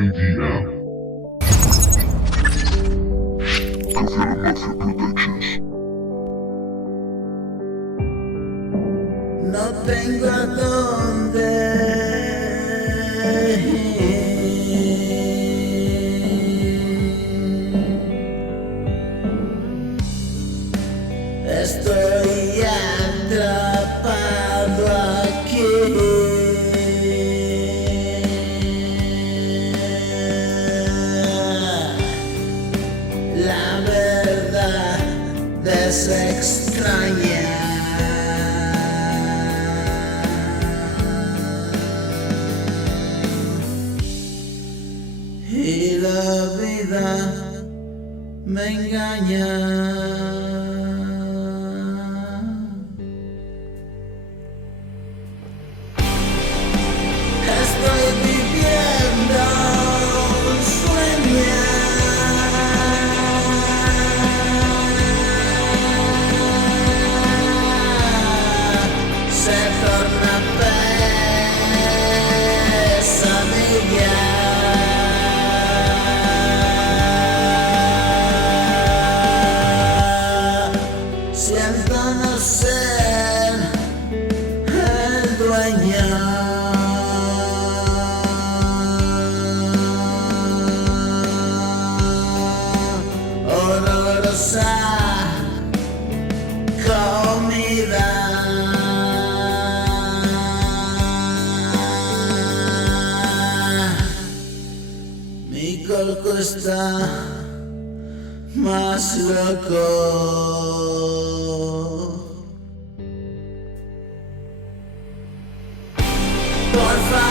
KDM. KafialamafiaProd. No tengo a dónde ir. Estoy atrapado aquí. La verdad es extraña. Y la vida me engaña. Estoy viviendo un sueño. Se torna pesadilla. Siento no ser el dueño. Horrorosa comida. Mi coco está más loco. Por favor.